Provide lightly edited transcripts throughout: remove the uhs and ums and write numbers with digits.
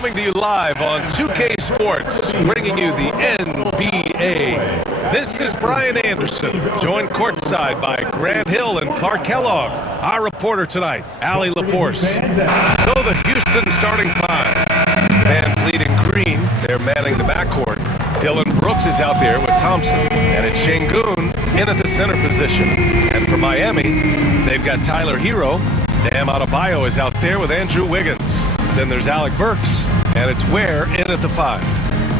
coming to you live on 2K Sports, bringing you the NBA. This is Brian Anderson, joined courtside by Grant Hill and Clark Kellogg. Our reporter tonight, Allie LaForce. So the Houston starting five. Van Vliet and Green, they're manning the backcourt. Dylan Brooks is out there with Thompson, and it's Şengün in at the center position. And for Miami, they've got Tyler Hero. Bam Adebayo is out there with Andrew Wiggins. Then there's Alec Burks, and it's Ware in at the five.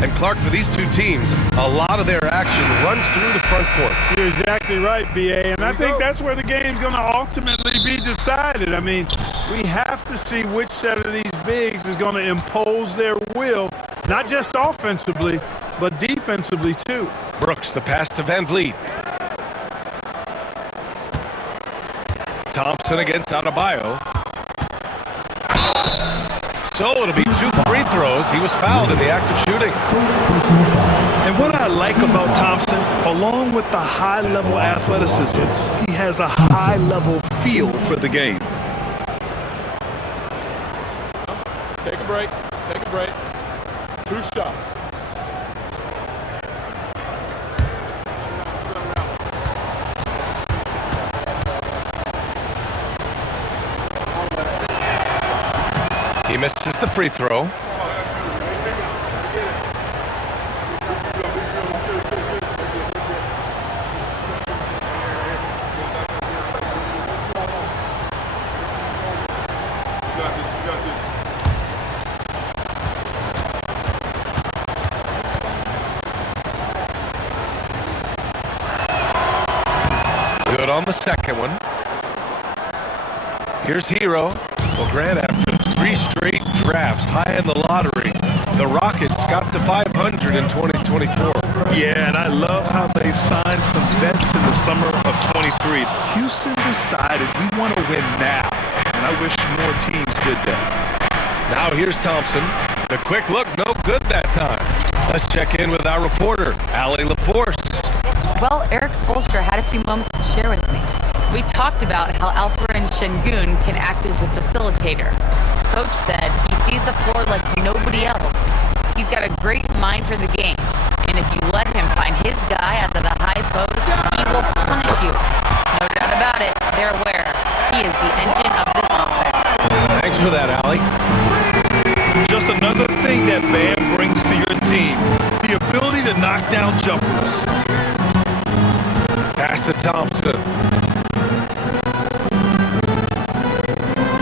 And Clark, for these two teams, a lot of their action runs through the front court. You're exactly right, B.A., and I think that's where the game's going to ultimately be decided. I mean, we have to see which set of these bigs is going to impose their will, not just offensively, but defensively too. Brooks, the pass to Van Vliet. Thompson against Adebayo. So it'll be two free throws. He was fouled in the act of shooting. And what I like about Thompson, along with the high-level athleticism, he has a high-level feel for the game. Take a break. Take a break. 2 shots. He misses the free throw. Good on the second one. Here's Hero. Well, Grant, after 3 straight drafts high in the lottery, the Rockets got to 500 in 2024. Yeah, and I love how they signed some vets in the summer of 23. Houston decided we want to win now, and I wish more teams did that. Now here's Thompson. The quick look, no good that time. Let's check in with our reporter, Allie LaForce. Well, Eric Spoelstra had a few moments to share with me. We talked about how Alperen Şengün can act as a facilitator. Coach said he sees the floor like nobody else. He's got a great mind for the game, and if you let him find his guy out of the high post, he will punish you. No doubt about it, they're aware. He is the engine of this offense. Thanks for that, Allie. Just another thing that Bam brings to your team, the ability to knock down jumpers. Pass to Thompson.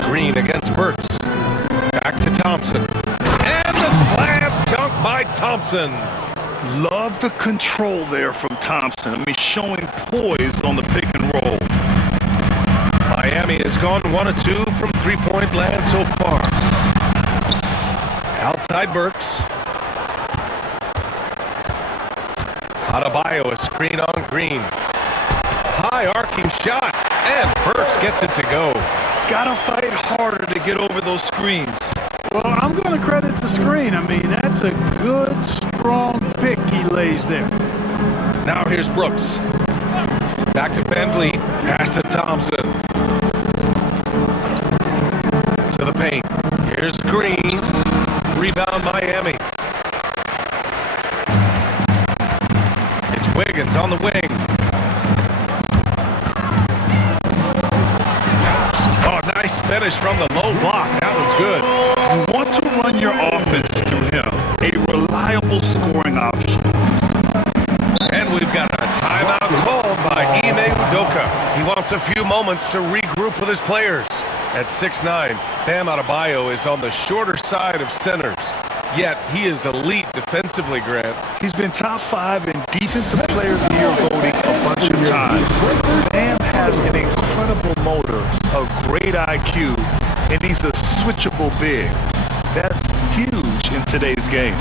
Green against Burks. Back to Thompson. And the slam dunk by Thompson. Love the control there from Thompson. I mean, showing poise on the pick and roll. Miami has gone 1 of 2 from three-point land so far. Outside Burks. Adebayo, a screen on Green. High arcing shot, and Burks gets it to go. Gotta fight harder to get over those screens. Well, I'm going to credit the screen. I mean, that's a good, strong pick he lays there. Now here's Brooks. Back to Van Vliet. Pass to Thompson. To the paint. Here's Green. Rebound Miami. It's Wiggins on the wing. Oh, nice finish from the low block. That one's good. You want to run your offense through him. A reliable scoring option. And we've got a timeout called by Ime Udoka. He wants a few moments to regroup with his players. At 6'9", Bam Adebayo is on the shorter side of centers. Yet he is elite defensively, Grant. He's been top 5 in Defensive Player of the Year voting a bunch of times. Bam has an incredible motor, a great IQ, and he's a switchable big. That's huge in today's game.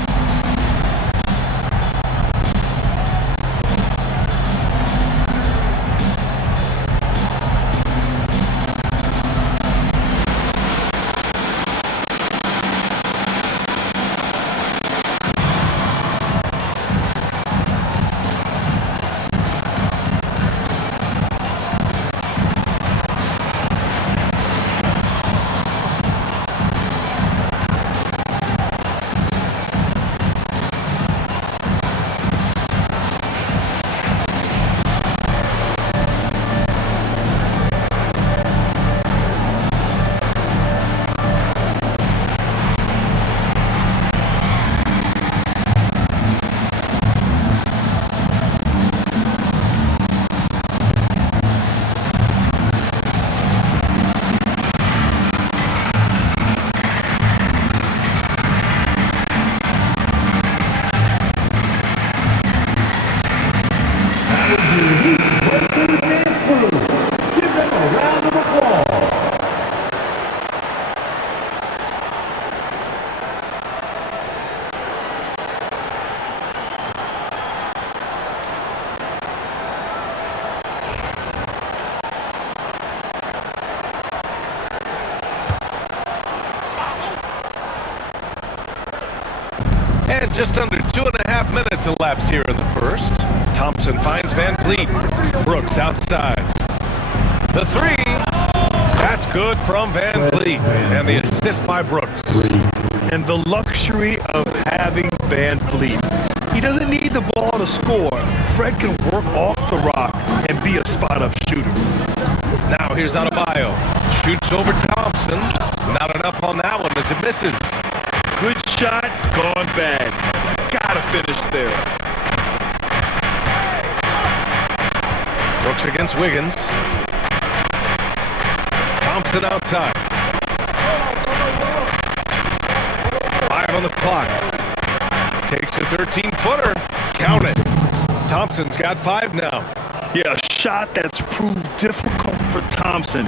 And just under 2.5 minutes elapsed here in the first. Thompson finds Van Vliet. Brooks outside. The three. That's good from Van Vliet. And the assist by Brooks. And the luxury of having Van Vliet. He doesn't need the ball to score. Fred can work off the rock and be a spot-up shooter. Now here's Adebayo. Shoots over Thompson. Not enough on that one as it misses. Good shot, gone bad. Gotta finish there. Brooks against Wiggins. Thompson outside. 5 on the clock. Takes a 13-footer. Count it. Thompson's got 5 now. Yeah, a shot that's proved difficult for Thompson.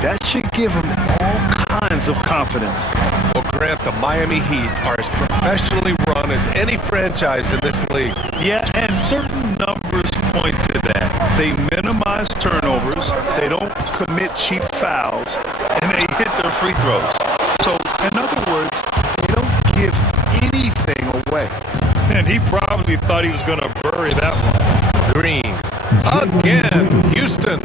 That should give him all kinds of confidence. Well, Grant, the Miami Heat are as professionally run as any franchise in this league. Yeah, and certain numbers point to that. They minimize turnovers, they don't commit cheap fouls, and they hit their free throws. So, in other words, they don't give anything away. And he probably thought he was going to bury that one. Green. Again, Houston.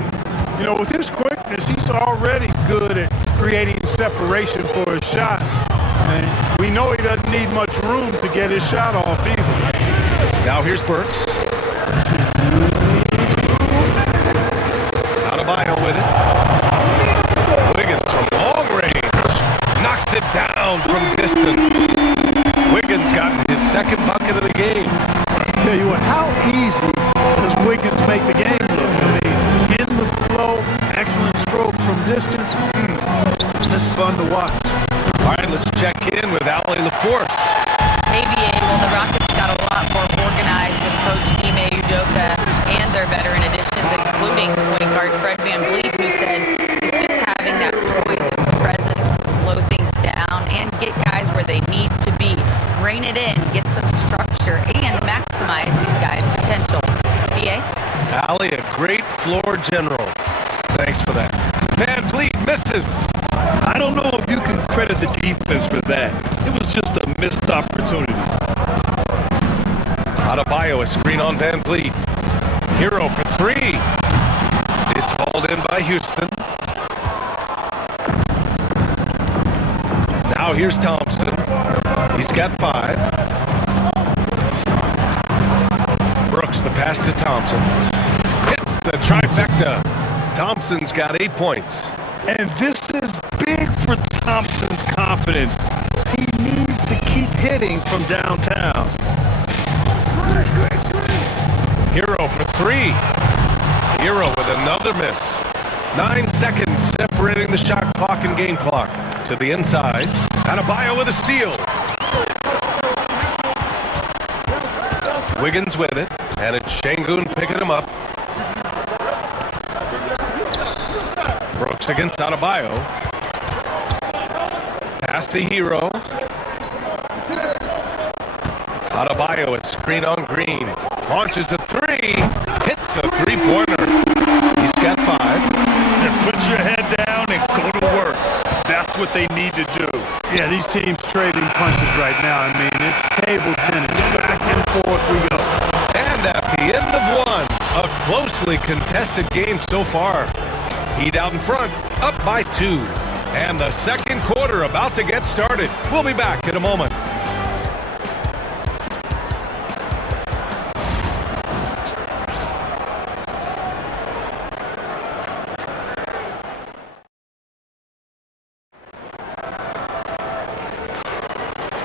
You know, with his quickness, he's already good at creating separation for his shot. And we know he doesn't need much room to get his shot off either. Now here's Burks. Adebayo with it. Wiggins from long range. Knocks it down from distance. Wiggins got his second bucket of the game. I tell you what, how easy does Wiggins make the game look? I mean, in the flow, excellent stroke from distance. It's fun to watch. All right, let's check in with Ali LaForce. ABA, well, the Rockets got a lot more organized with Coach Ime Udoka and their veteran additions, including point guard Fred Van Vliet, who said it's just having that poise and presence to slow things down and get guys where they need to be. Rein it in, get some structure, and maximize these guys' potential. BA? Ali, a great floor general. Thanks for that. Van Vliet misses. I don't know if you can credit the defense for that. It was just a missed opportunity. Adebayo, a screen on Van Vliet. Hero for 3. It's hauled in by Houston. Now here's Thompson. He's got 5. Brooks, the pass to Thompson. Hits the trifecta. Thompson's got 8 points. And this is big for Thompson's confidence. He needs to keep hitting from downtown. Hero for 3. Hero with another miss. 9 seconds separating the shot clock and game clock. To the inside. Adebayo with a steal. Wiggins with it. And it's Şengün picking him up. Brooks against Adebayo. Pass to Hero. Adebayo at screen on Green. Launches a 3. Hits a 3-pointer. He's got 5. And put your head down and go to work. That's what they need to do. Yeah, these teams trading punches right now. I mean, it's table tennis. Back and forth we go. And at the end of 1, a closely contested game so far. Heat out in front, up by 2. And the second quarter about to get started. We'll be back in a moment.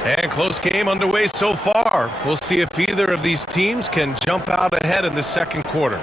And close game underway so far. We'll see if either of these teams can jump out ahead in the second quarter.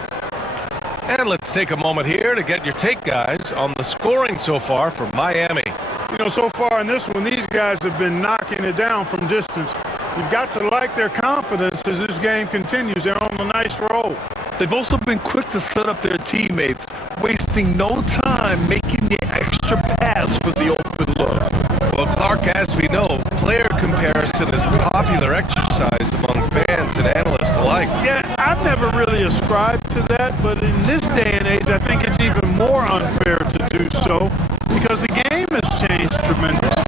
And let's take a moment here to get your take, guys, on the scoring so far for Miami. You know, so far in this one, these guys have been knocking it down from distance. You've got to like their confidence as this game continues. They're on a nice roll. They've also been quick to set up their teammates, wasting no time making the extra pass for the open look. Well, Clark, as we know, player comparison is a popular exercise among fans and analysts alike. Yeah, I've never really ascribed to that, but in this day and age, I think it's even more unfair to do so because the game has changed tremendously.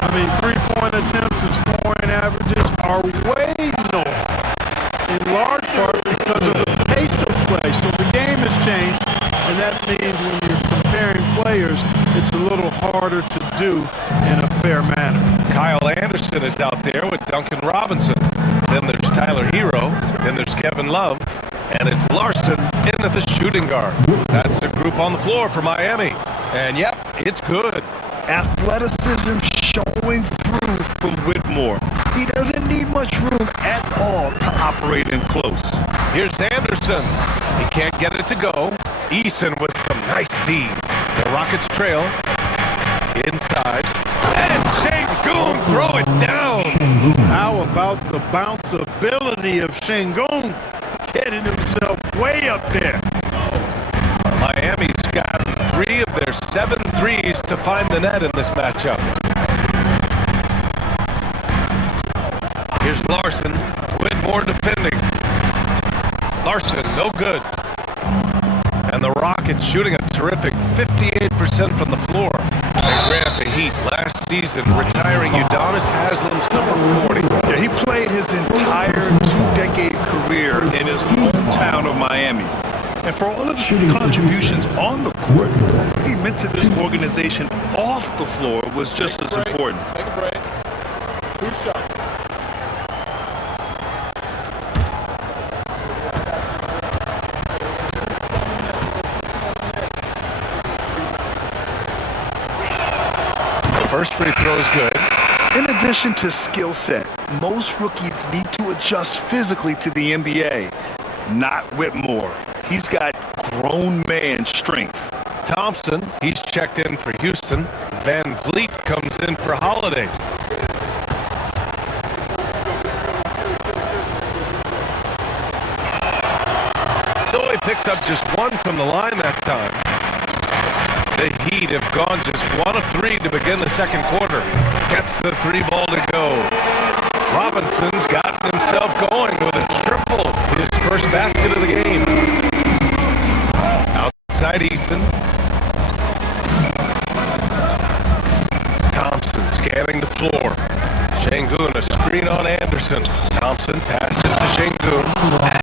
I mean, 3-point attempts and scoring averages are way north, in large part because of the pace of play. So the game has changed, and that means when you're comparing players, it's a little harder to do in a fair manner. Kyle Anderson is out there with Duncan Robinson. Then there's Tyler Hero. Then there's Kevin Love. And it's Larson in at the shooting guard. That's the group on the floor for Miami. And yep, it's good. Athleticism showing through from Whitmore. He doesn't need much room at all to operate in close. Here's Anderson. He can't get it to go. Eason with some nice D. The Rockets trail. Inside. And Sengun throw it down. How about the bounce ability of Sengun? Getting himself way up there. Miami's got 3 of their 7 threes to find the net in this matchup. Here's Larson. Whitmore defending. Larson, no good. And the Rockets shooting a terrific 58% from the floor. They grabbed the Heat last season, retiring Udonis Haslam's number 40. Yeah, he played his entire 2-decade career in his hometown of Miami. And for all of his contributions on the court, what he meant to this organization off the floor was just as important. Take a break. 2 shots. First free throw is good. In addition to skill set, most rookies need to adjust physically to the NBA. Not Whitmore. He's got grown man strength. Thompson, he's checked in for Houston. Van Vliet comes in for Holiday. So he picks up just 1 from the line that time. The Heat have gone just 1 of 3 to begin the second quarter. Gets the 3 ball to go. Robinson's gotten himself going with a triple. His first basket of the game. Outside Eason. Thompson scanning the floor. Sengun, a screen on Anderson. Thompson passes to Sengun.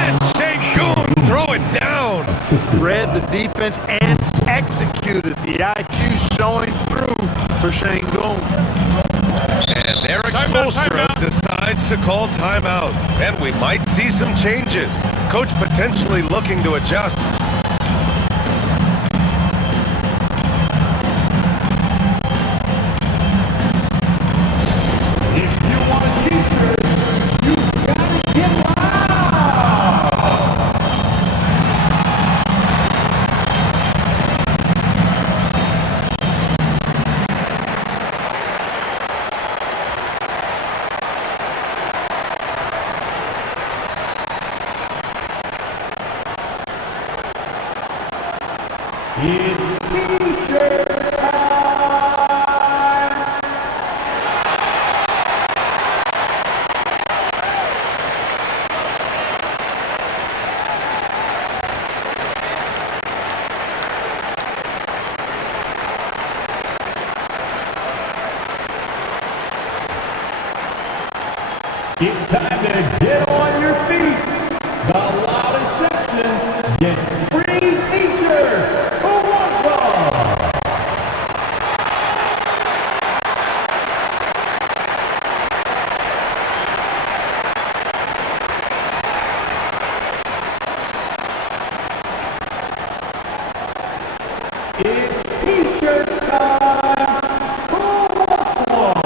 And Sengun, throw it down. Read the defense and executed. The IQ showing through for Sengun. And Eric Spoelstra decides to call timeout. And we might see some changes. Coach potentially looking to adjust. It's T-shirt time! It's time to get on your feet. The loudest section gets free T-shirts. Who wants one? It's T-shirt time. Who wants one?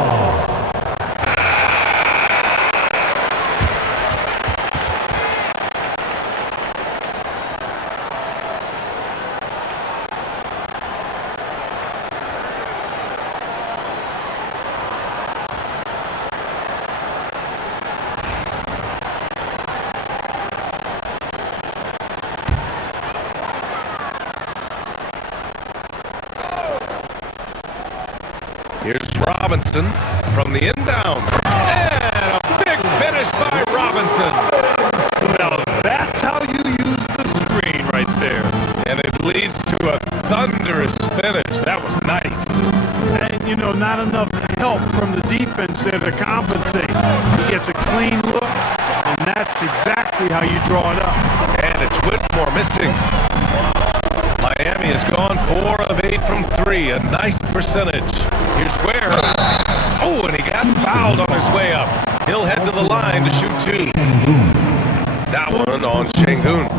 Here's Robinson from the inbound. And a big finish by Robinson. Now that's how you use the screen right there. And it leads to a thunderous finish. That was nice. And, you know, not enough help from the defense there to compensate. He gets a clean look, and that's exactly how you draw it up. And it's Whitmore missing. Miami has gone 4 of 8 from 3, a nice percentage. Here's Ware. Oh, and he got fouled on his way up. He'll head to the line to shoot 2. That one on Şengün.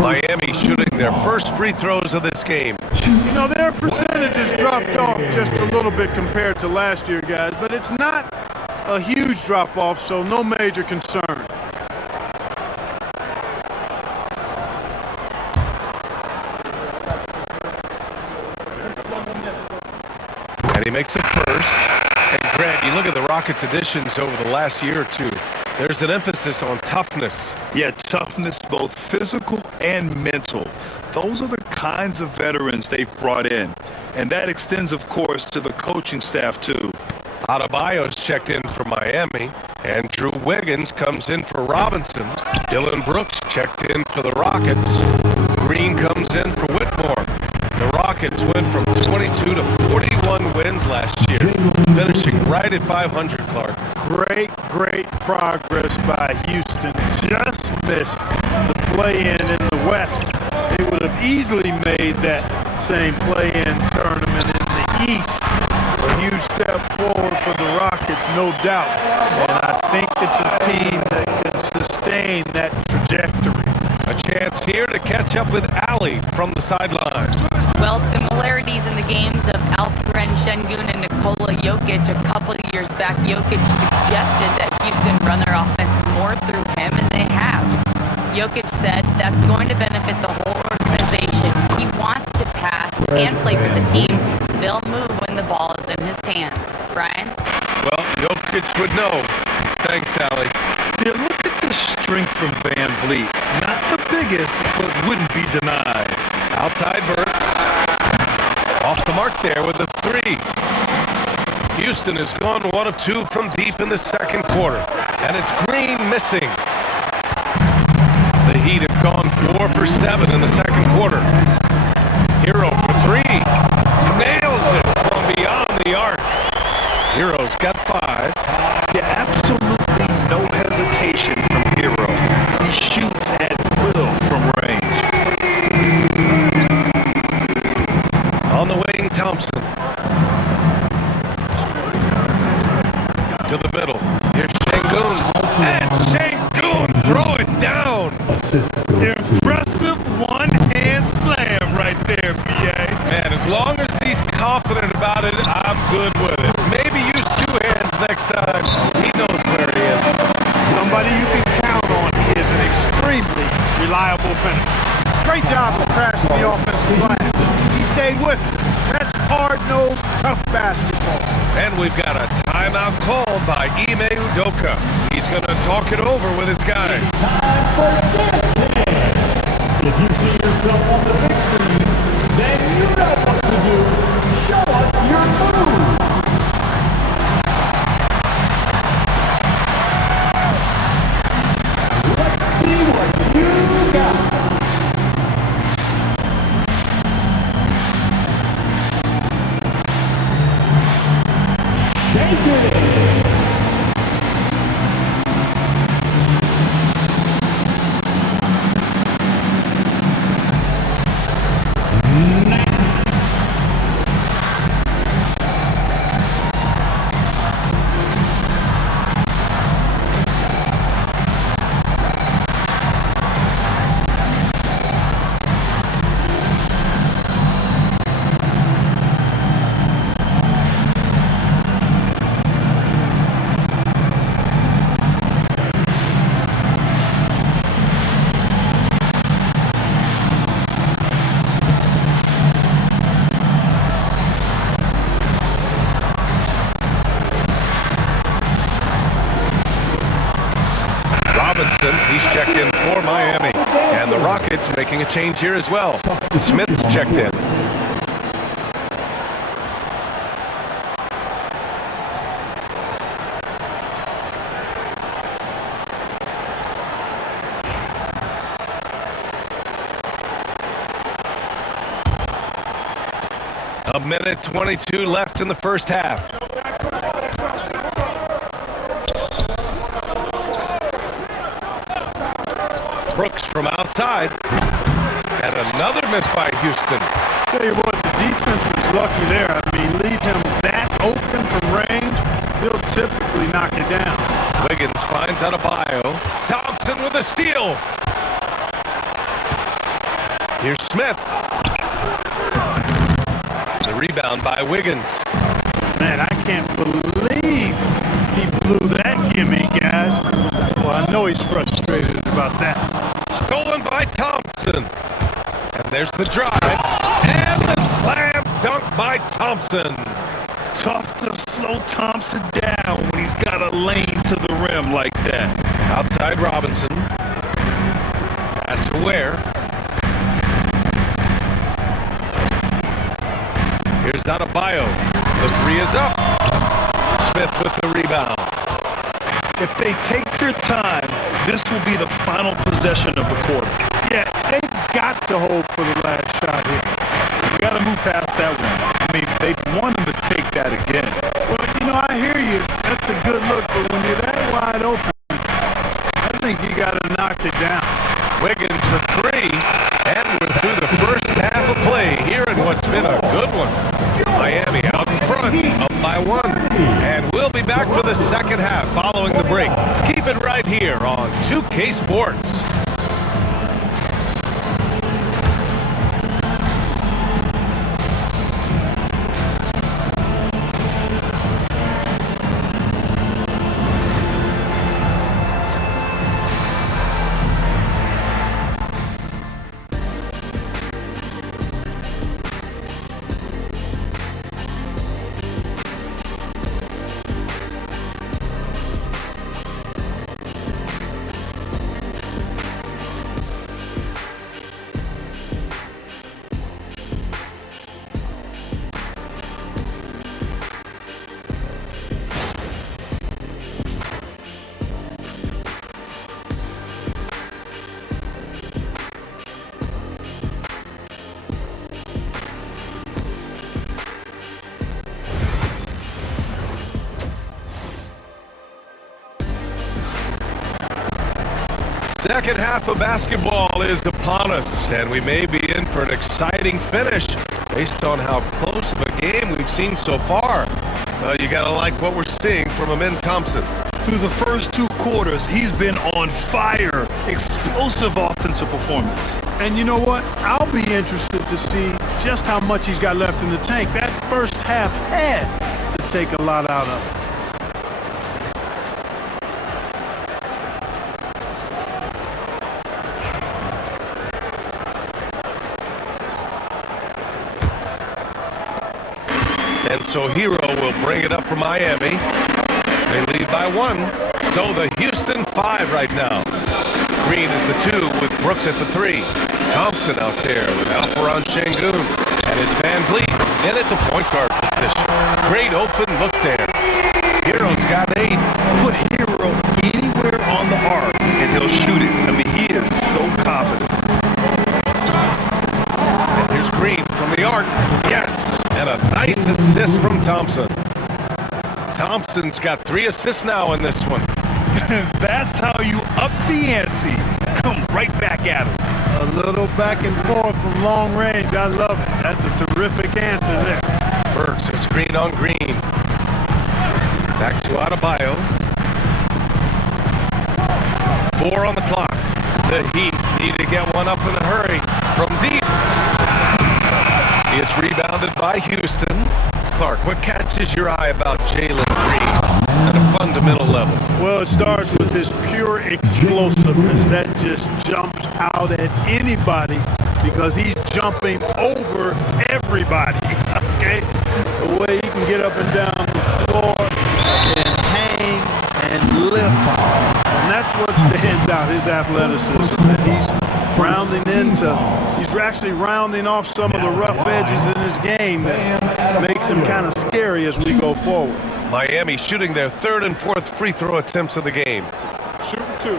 Miami shooting their first free throws of this game. You know, their percentages dropped off just a little bit compared to last year, guys, but it's not a huge drop-off, so no major concern. And he makes it first. And Grant, you look at the Rockets' additions over the last year or two. There's an emphasis on toughness. Yeah, toughness, both physical and mental. Those are the kinds of veterans they've brought in. And that extends, of course, to the coaching staff, too. Adebayo's checked in for Miami, and Drew Wiggins comes in for Robinson. Dylan Brooks checked in for the Rockets. Green comes in for Whitmore. The Rockets went from 22 to 41 wins last year, finishing right at 500, Clark. Great progress by Houston. Just missed the play-in in the West. They would have easily made that same play-in tournament in the East. A huge step forward for the Rockets, no doubt. And I think it's a team that can sustain that trajectory. A chance here to catch up with Allie from the sideline. Well, similarities in the games of Alperen Şengün and Nikola Jokic a couple of years back. Jokic suggested that Houston run their offense more through him, and they have. Jokic said that's going to benefit the whole organization. He wants to pass and play for the team. They'll move when the ball is in his hands. Brian? Well, Jokic would know. Thanks, Allie. Yeah, look at the strength from Van Vliet. Not the biggest, but wouldn't be denied. Outside Burks. Off the mark there with a 3. Houston has gone 1 of 2 from deep in the second quarter. And it's Green missing. The Heat have gone 4 for 7 in the second quarter. Hero for 3. Nails it from beyond the arc. Hero's got 5. Yeah, absolutely no hesitation from Hero. He shoots at will from range. On the wing, Thompson. To the middle. Here's Şengün. And Şengün, throw it down. Impressive one-hand slam right there, B.A. Man, as long as he's confident about it, I'm good with it. Maybe use 2 hands next time. He knows where he is. Somebody you can count on. He is an extremely reliable finisher. Great job of crashing the offensive glass. He stayed with it. That's hard-nosed, tough basketball. And we've got a timeout called by Ime Udoka. He's going to talk it over with his guys. Time for this game. If you see yourself on the big screen, then you know what to do. Show us your move. Let's see what you got. Shake it. He's checked in for Miami. And the Rockets making a change here as well. Smith's checked in. A minute 22 left in the first half. Brooks from outside. And another miss by Houston. Tell you what, the defense was lucky there. I mean, leave him that open from range, he'll typically knock it down. Wiggins finds Adebayo. Thompson with a steal. Here's Smith. The rebound by Wiggins. Man, I can't believe he blew that gimme, guys. Well, I know he's frustrated about that. Stolen by Thompson. And there's the drive. And the slam dunk by Thompson. Tough to slow Thompson down when he's got a lane to the rim like that. Outside Robinson. Pass to Ware. Here's Adebayo. The three is up. Smith with the rebound. If they take their time, this will be the final possession of the quarter. Yeah, they've got to hold for the last shot here. We got to move past that one. I mean, they want him to take that again. Well, you know, I hear you. That's a good look, but when you're that wide open, I think you got to knock it down. Wiggins for three. And we're through the first half of play here in what's been a good one. Miami out in front, up by 1. And we'll be back for the second half following the break. Keep it right here on 2K Sports. Second half of basketball is upon us, and we may be in for an exciting finish based on how close of a game we've seen so far. Well, you gotta like what we're seeing from Amin Thompson. Through the first 2 quarters, he's been on fire. Explosive offensive performance. And you know what? I'll be interested to see just how much he's got left in the tank. That first half had to take a lot out of it. And so Hero will bring it up for Miami. They lead by 1. So the Houston 5 right now. Green is the 2 with Brooks at the 3. Thompson out there with Alperon Şengün. And it's Van Vliet in at the point guard position. Great open look there. Hero's got 8. Put Hero anywhere on the arc and he'll shoot it. I mean, he is so confident. And here's Green from the arc. Yes! And a nice assist from Thompson. Thompson's got 3 assists now in this one. That's how you up the ante. Come right back at him. A little back and forth from long range. I love it. That's a terrific answer there. Burks a screen on Green. Back to Adebayo. 4 on the clock. The Heat need to get one up in a hurry from deep. It's rebounded by Houston. Clark, what catches your eye about Jalen Green at a fundamental level? Well, it starts with his pure explosiveness. That just jumps out at anybody because he's jumping over everybody, okay? The way he can get up and down the floor and hang and lift. And that's what stands out, his athleticism. And he's actually rounding off some of the rough edges in his game that makes him kind of scary as we go forward. Miami shooting their 3rd and 4th free throw attempts of the game. Shooting 2.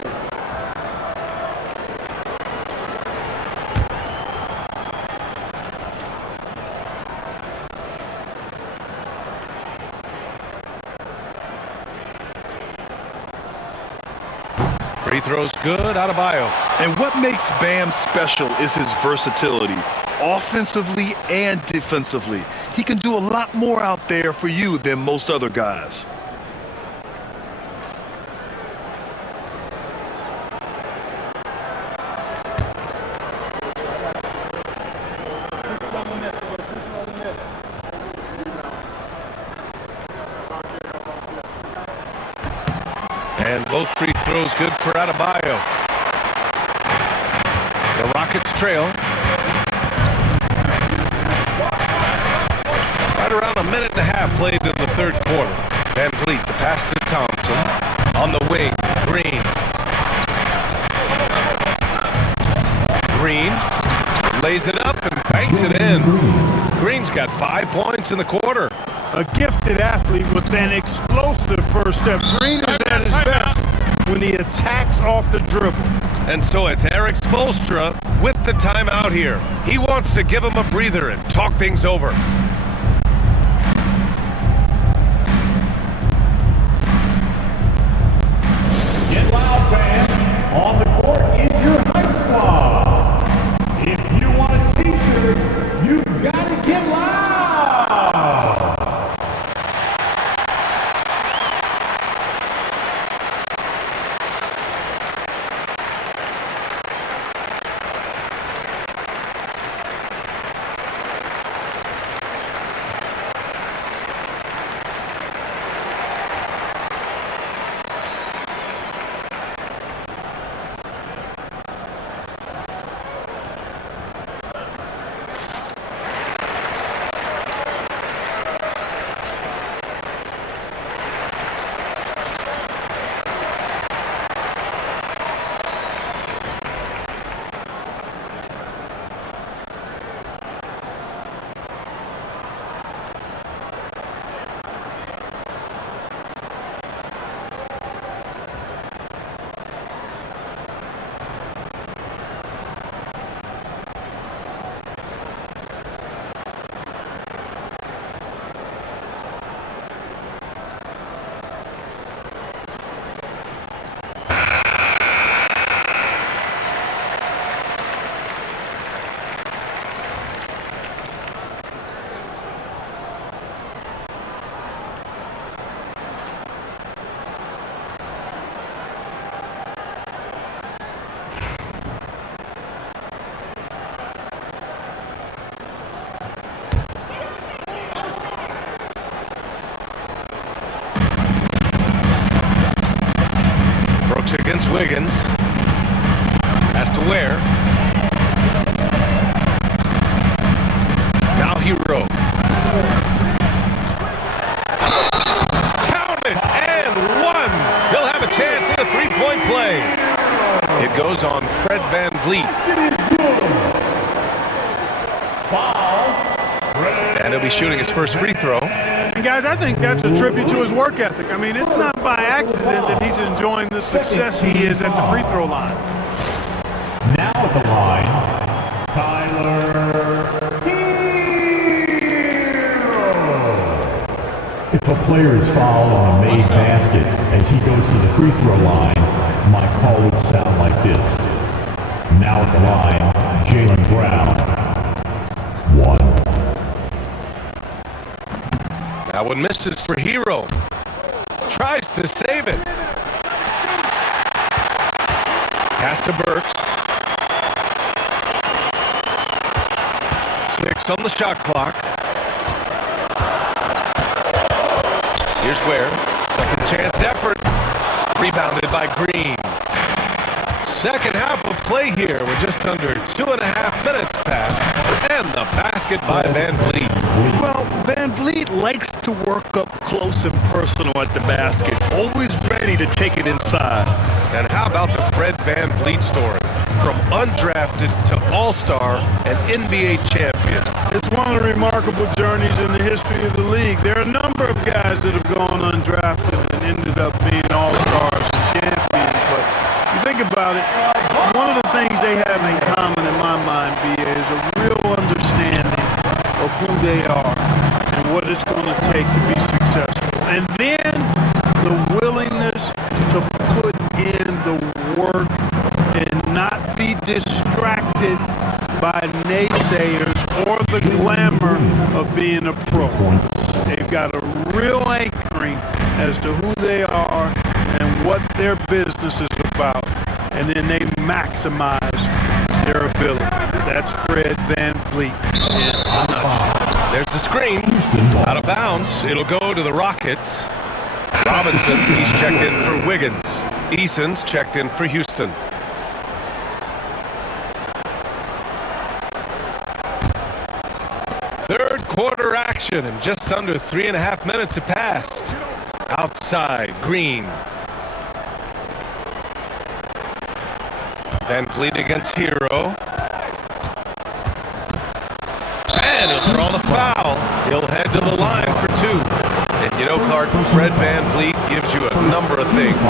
Free throw's good, Adebayo. And what makes Bam special is his versatility, offensively and defensively. He can do a lot more out there for you than most other guys. And both free throws good for Adebayo. The Rockets trail. Right around a minute and a half played in the third quarter. Van Vliet, the pass to Thompson. On the wing, Green. Green lays it up and banks it in. Green's got 5 points in the quarter. A gifted athlete with an explosive first step. Green is at his best when he attacks off the dribble. And so it's Erik Spoelstra with the timeout here. He wants to give him a breather and talk things over. Get loud, fans. On the court is your high squad. If you want a t-shirt, you've got to get loud. Against Wiggins. Has to Ware. Now Hero. Count it and one. He'll have a chance at a three-point play. It goes on Fred Van Vliet. And he'll be shooting his first free throw. And guys, I think that's a tribute to his work ethic. I mean, it's not by accident that he's enjoying the success he is at the free throw line. Now at the line, Tyler Hero. If a player is fouled on a made basket as he goes to the free throw line, my call would sound like this. Now at the line, Jaylen Brown. 1. That one misses for Hero. Tries to save it. Pass to Burks. 6 on the shot clock. Here's Ware. Second chance effort. Rebounded by Green. Second half of play here. We're just under 2.5 minutes past. And the basket by Van Vliet. Well, Van Vliet likes to work up close and personal at the basket, always ready to take it inside. And how about the Fred Van Vliet story? From undrafted to all-star and NBA champion. It's one of the remarkable journeys in the history of the league. There are a number of guys that have gone undrafted and ended up being all-stars and champions. But you think about it, one of the things they have in common in my mind, B.A., is a real understanding of who they are and what it's going to take to be successful. And then the willingness to put in the work be distracted by naysayers or the glamour of being a pro. They've got a real anchoring as to who they are and what their business is about, and then they maximize their ability. That's Fred VanVleet in a nutshell. There's the screen. Out of bounds. It'll go to the Rockets. Robinson, he's checked in for Wiggins. Eason's checked in for Houston. Third quarter action, and just under 3.5 minutes have passed. Outside, Green. VanVleet against Hero. And he'll draw the foul. He'll head to the line for two. And you know, Clark, Fred VanVleet gives you a number of things.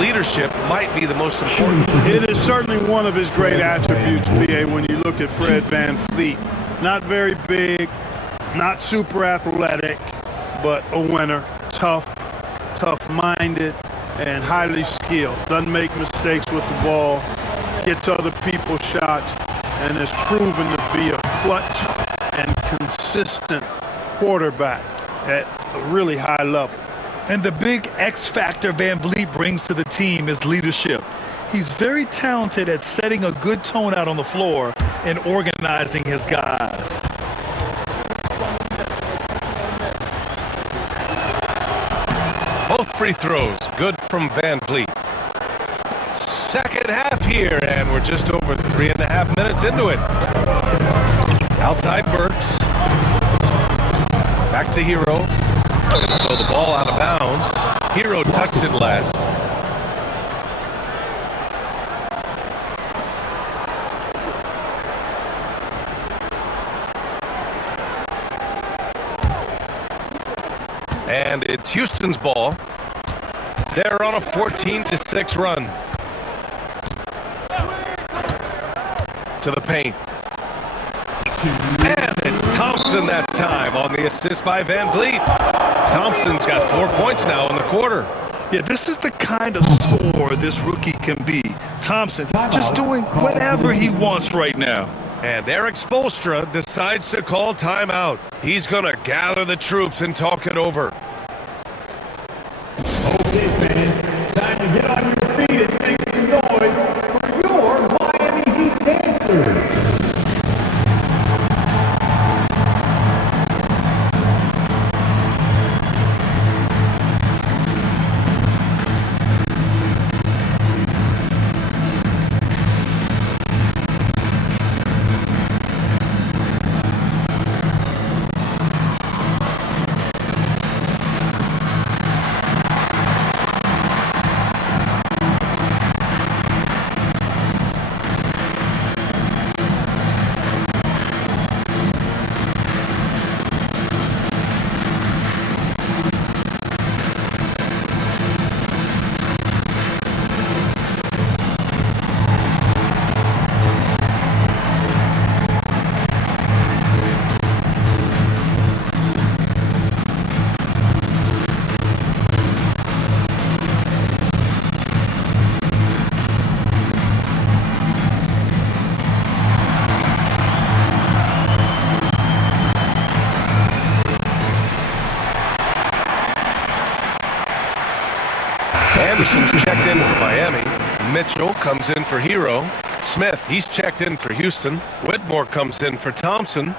Leadership might be the most important. It is certainly one of his great attributes, B.A., when you look at Fred VanVleet. Not very big, not super athletic, but a winner. Tough-minded, and highly skilled. Doesn't make mistakes with the ball, gets other people's shots, and has proven to be a clutch and consistent quarterback at a really high level. And the big X factor VanVleet brings to the team is leadership. He's very talented at setting a good tone out on the floor and organizing his guys. Both free throws good from VanVleet. Second half here, and we're just over 3.5 minutes into it. Outside Burks. Back to Hero. So the ball out of bounds. Hero touched it last. And it's Houston's ball. They're on a 14-6 run. To the paint. And it's Thompson that time on the assist by VanVleet. Thompson's got 4 points now in the quarter. Yeah, this is the kind of scorer this rookie can be. Thompson just doing whatever he wants right now. And Eric Spoelstra decides to call timeout. He's going to gather the troops and talk it over. Okay, fans, time to get on your feet and make some noise for your Miami Heat dancers. Anderson's checked in for Miami. Mitchell comes in for Hero. Smith, he's checked in for Houston. Whitmore comes in for Thompson.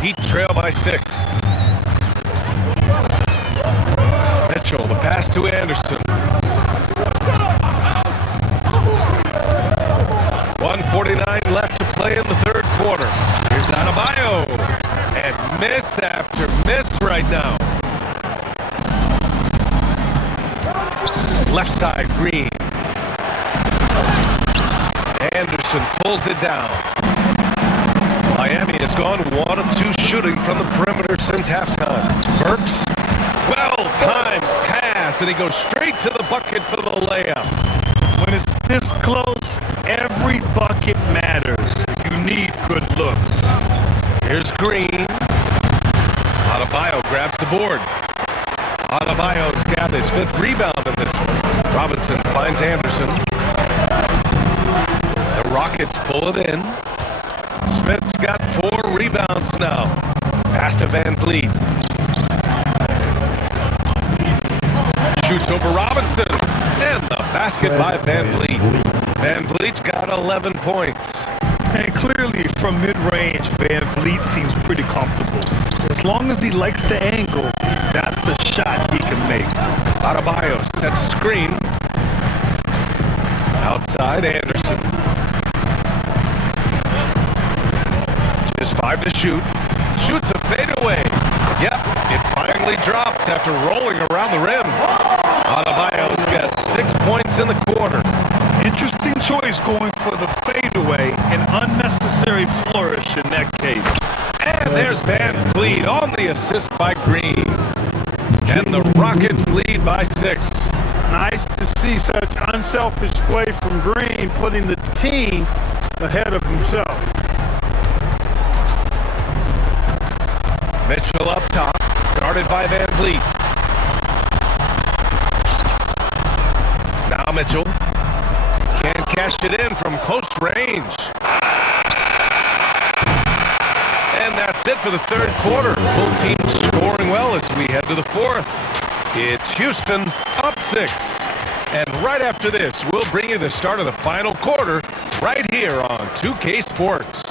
Heat trail by 6. Mitchell, the pass to Anderson. 1:49 left to play in the third quarter. Here's Adebayo. And miss after miss right now. Left side, Green. Anderson pulls it down. Miami has gone 1 of 2 shooting from the perimeter since halftime. Burks, well-timed pass, and he goes straight to the bucket for the layup. When it's this close, every bucket matters. You need good looks. Here's Green. the board. Adebayo's got his 5th rebound in this one. Robinson finds Anderson. The Rockets pull it in. Smith's got 4 rebounds now. Pass to Van Vliet. Shoots over Robinson. And the basket by Van Vliet. Van Vliet's got 11 points. And clearly from mid-range, Van Vliet seems pretty comfortable. As long as he likes the angle, that's a shot he can make. Adebayo sets a screen. Outside Anderson. Just 5 to shoot. Shoots a fadeaway. Yep, it finally drops after rolling around the rim. Adebayo's got 6 points in the quarter. Interesting choice going for the fadeaway, an unnecessary flourish in that case. And there's Van Vliet on the assist by Green. And the Rockets lead by 6. Nice to see such unselfish play from Green, putting the team ahead of himself. Mitchell up top, guarded by Van Vliet. Now Mitchell can't cash it in from close range. And that's it for the 3rd quarter. Both teams scoring well as we head to the 4th. It's Houston up 6. And right after this, we'll bring you the start of the final quarter right here on 2K Sports.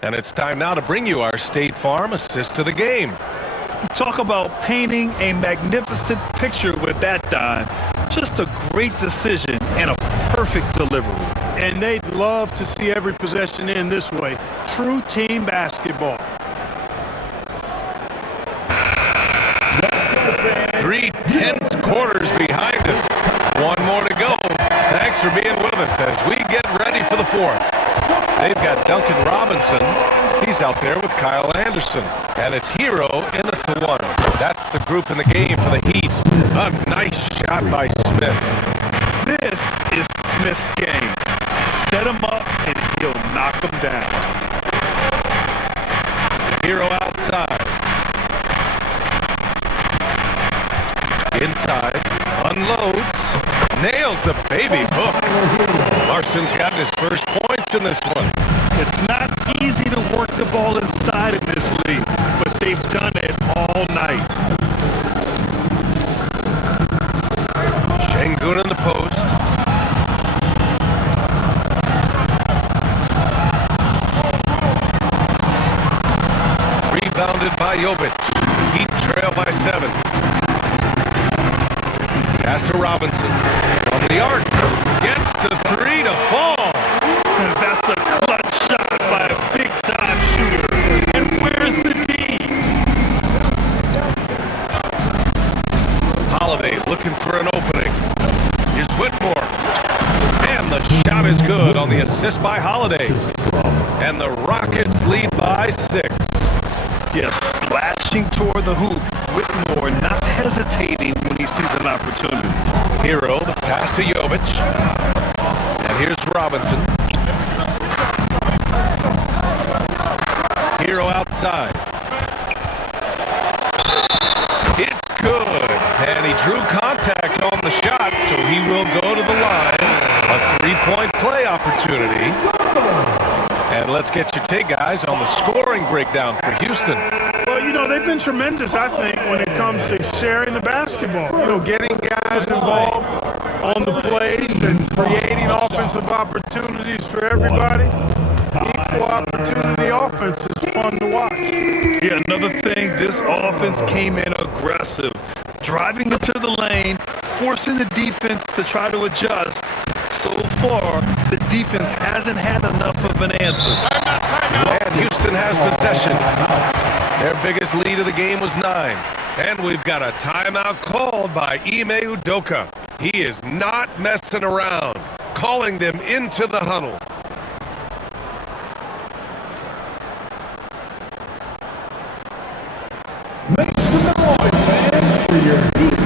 And it's time now to bring you our State Farm assist to the game. Talk about painting a magnificent picture with that dime. Just a great decision and a perfect delivery. And they'd love to see every possession in this way. True team basketball. 3 tense quarters behind us. 1 more to go. Thanks for being with us as we get ready for the 4th. They've got Duncan Robinson. He's out there with Kyle Anderson. And it's Hero in at the 1. That's the group in the game for the Heat. A nice shot by Smith. This is Smith's game. Set him up and he'll knock him down. Hero outside. Inside. Unloads. Nails the baby hook. Larson's got his first points in this one. It's not easy to work the ball inside in this league, but they've done it all night. Şengün in the post. Rebounded by Jovic. Heat trail by 7. Pass to Robinson. From the arc. Gets the 3 to fall. And that's a clutch shot by a big-time shooter. And where's the D? Holiday looking for an opening. Here's Whitmore. And the shot is good on the assist by Holiday. And the Rockets lead by 6. Yes, slashing toward the hoop. Whitmore not hesitating when he sees an opportunity. Hero, the pass to Jovic. And here's Robinson. Hero outside. It's good. And he drew contact on the shot, so he will go to the line. A 3-point play opportunity. And let's get your take, guys, on the scoring breakdown for Houston. Well, you know, they've been tremendous, I think, when it comes to sharing the basketball. You know, getting guys involved on the plays and creating offensive opportunities for everybody. Equal opportunity offense is fun to watch. Yeah, another thing, this offense came in aggressive, driving into the lane, forcing the defense to try to adjust. So far, the defense hasn't had enough of an answer. And Houston has possession. Their biggest lead of the game was 9. And we've got a timeout called by Ime Udoka. He is not messing around, calling them into the huddle. Make some noise, fans, for your Heat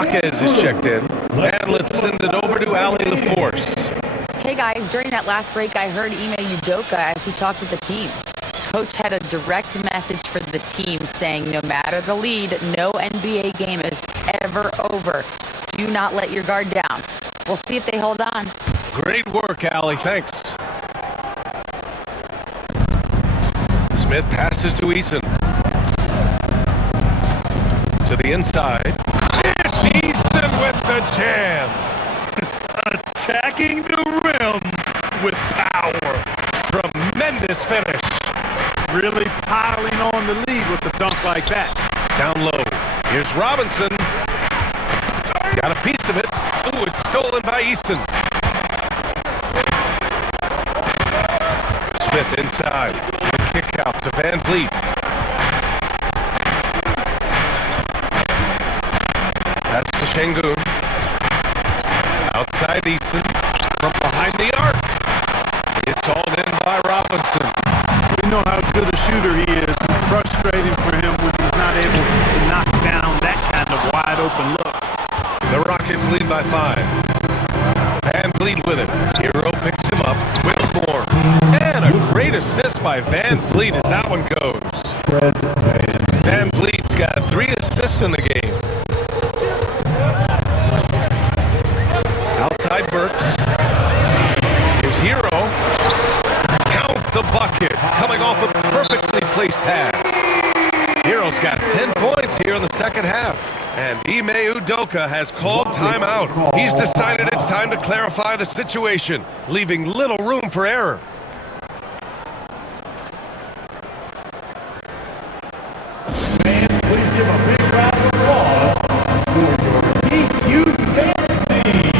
Jaquez is checked in. And let's send it over to Allie LaForce. Hey guys, during that last break, I heard Ime Udoka as he talked with the team. Coach had a direct message for the team saying no matter the lead, no NBA game is ever over. Do not let your guard down. We'll see if they hold on. Great work, Allie. Thanks. Smith passes to Eason. To the inside. It's Eason with the jam. Attacking the rim with power. Tremendous finish. Really piling on the lead with a dunk like that. Down low. Here's Robinson. Got a piece of it. Ooh, it's stolen by Easton. Smith inside. The kick out to Van Vliet. Pass to Şengün. Outside Easton. From behind the arc. It's all in by Robinson. We know how good a shooter he is, and frustrating for him when he's not able to knock down that kind of wide open look. The Rockets lead by 5. Van Vliet with it. Hero picks him up with more. And a great assist by Van Vliet as that one goes. Van Vliet's got 3 assists in the game. Outside Burks. Here's Hero. Count the bucket. Coming off a perfectly placed pass. Hero's got 10 points here in the second half. And Ime Udoka has called timeout. He's decided it's time to clarify the situation, leaving little room for error. Fans, please give a big round of applause for your DQ fantasy.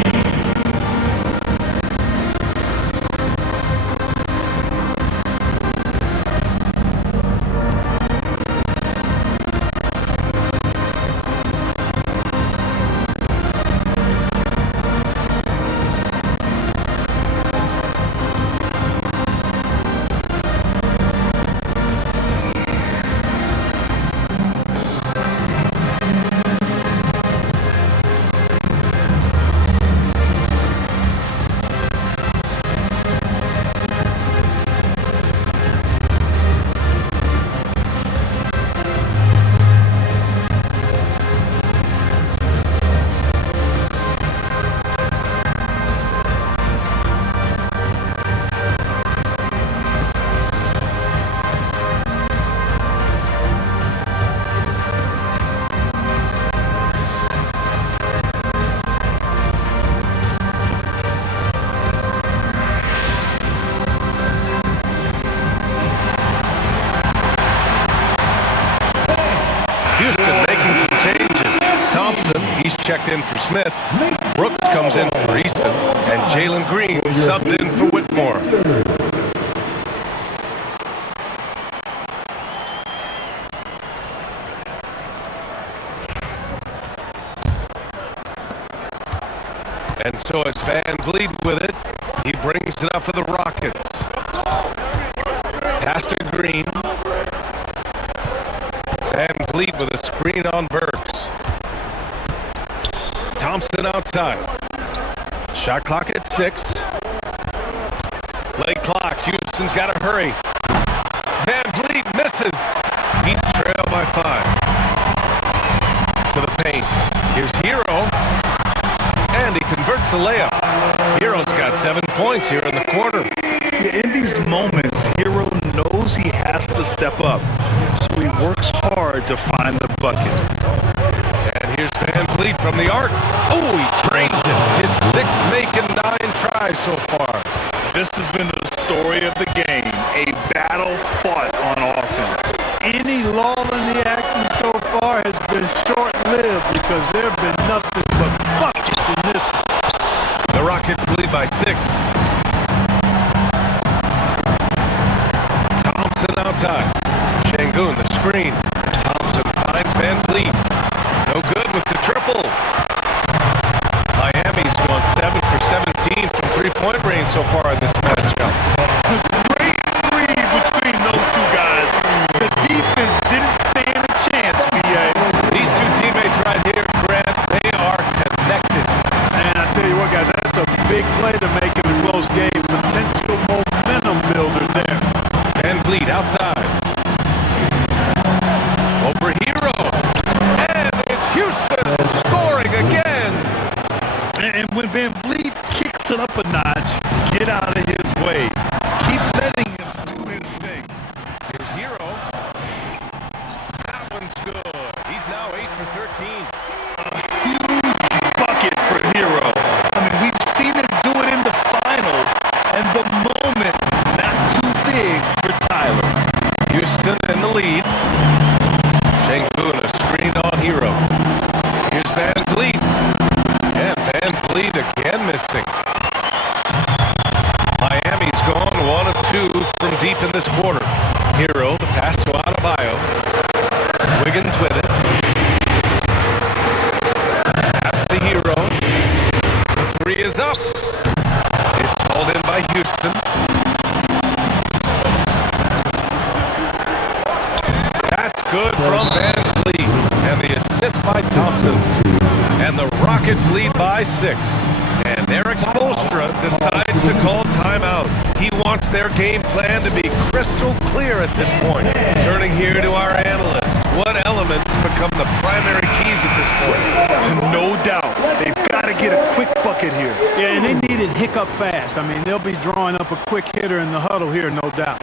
He's checked in for Smith. Brooks comes in for Easton. And Jalen Green subbed in for Whitmore. And so it's Van Vliet with it. He brings it up for the Rockets. Pass to Green. Van Vliet with a screen on Burks. Thompson outside. Shot clock at 6. Late clock. Houston's got to hurry. Van Vliet misses. Heat trail by 5. To the paint. Here's Hero. And he converts the layup. Hero's got 7 points here in the quarter. In these moments, Hero knows he has to step up, so he works hard to find the bucket. And here's Van Vliet from the arc. Oh, he drains it. His 6th make in 9 tries so far. This has been the story of the game, a battle fought on offense. Any lull in the action so far has been short-lived because there have been nothing but buckets in this one. The Rockets lead by 6. Thompson outside. Şengün, the screen. Thompson finds Van Vliet. No good with the triple. Miami's going 7 for 17 from three-point range so far in this matchup. Great three between those two guys. The defense didn't stand a chance, B.A. These two teammates right here, Grant, they are lead. Shengun, a screen on Hero. Here's Van Vliet. And Van Vliet again missing. Miami's gone 1 of 2 from deep in this quarter. Hero, the pass to Adebayo. Wiggins with it. Pass to Hero. The three is up. It's called in by Houston. That's good from Van Vliet. And the assist by Thompson. And the Rockets lead by 6. And Eric Spoelstra decides to call timeout. He wants their game plan to be crystal clear at this point. Turning here to our analyst. What elements become the primary keys at this point? No doubt. They've got to get a quick bucket here. Yeah, and they need it hiccup fast. I mean, they'll be drawing up a quick hitter in the huddle here, no doubt.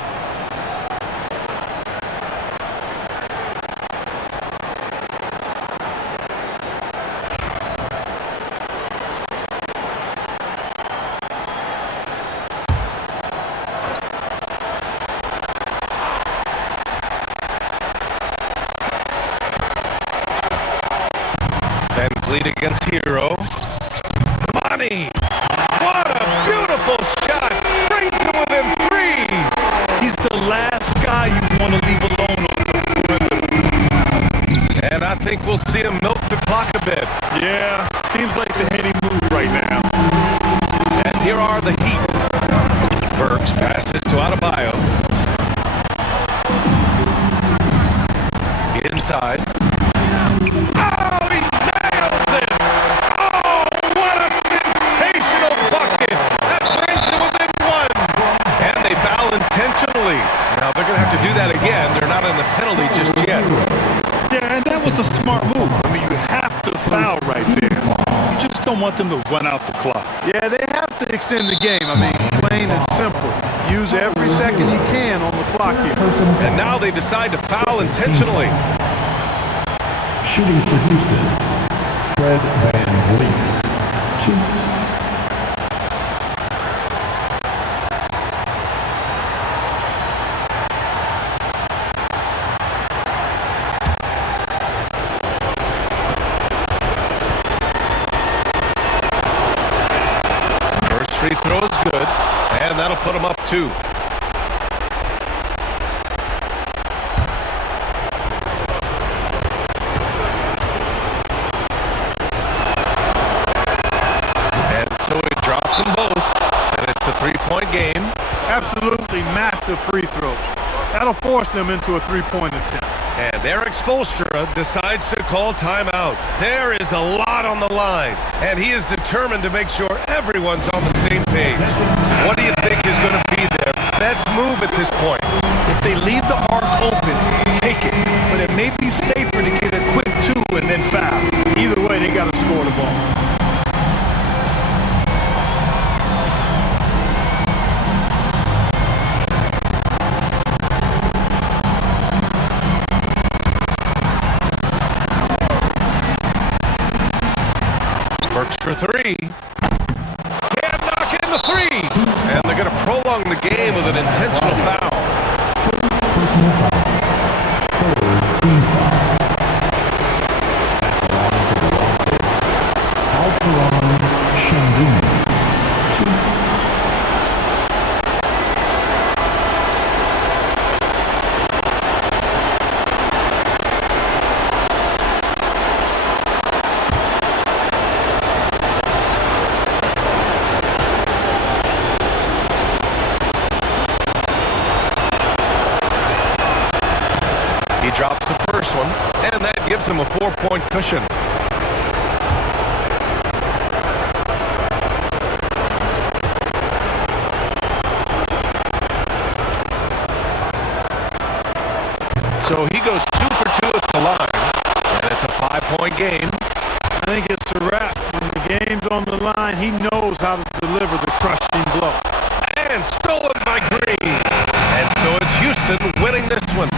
Van Vliet against Hero. Money! What a beautiful shot! Brings him within 3! He's the last guy you want to leave alone on the perimeter. And I think we'll see him milk the clock a bit. Yeah, seems like the heady move right now. And here are the Heat. Burks passes to Adebayo. Inside. Oh, he nails it! Oh, what a sensational bucket! That brings him within 1. And they foul intentionally. Now they're going to have to do that again. They're not in the penalty just yet. Yeah, and that was a smart move. I mean, you have to foul right there. You just don't want them to run out the clock. Yeah, they have to extend the game. I mean, plain and simple. Use every second you can on the clock here. And now they decide to foul intentionally. Shooting for Houston, Fred Van Vliet. 2. First free throw is good, and that'll put them up 2. Them both, and it's a 3-point game. Absolutely massive free throws. That'll force them into a 3-point attempt. And Eric Spoelstra decides to call timeout. There is a lot on the line, and he is determined to make sure everyone's on the same page. What do you think is going to be their best move at this point? If they leave the arc open, take it. But it may be safer to get a quick 2 and then foul. Either way, they got to score the ball. Burks for 3. Can't knock in the 3. And they're going to prolong the game with an intentional foul. Personal foul. 3rd team foul. For the Rockets, Shengun. 2. He drops the first one, and that gives him a 4-point cushion. So he goes 2 for 2 at the line, and it's a 5-point game. I think it's a wrap. When the game's on the line, he knows how to deliver the crushing blow. And stolen by Green. And so it's Houston winning this one.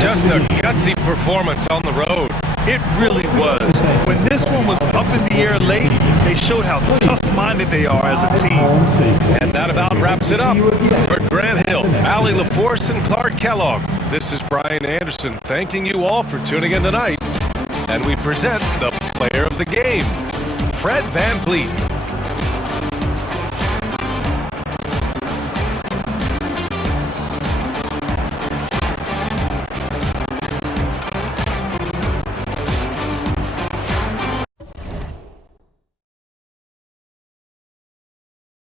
Just a gutsy performance on the road. It really was. When this one was up in the air late, they showed how tough-minded they are as a team. And that about wraps it up. For Grant Hill, Allie LaForce, and Clark Kellogg, this is Brian Anderson thanking you all for tuning in tonight. And we present the player of the game, Fred VanVleet.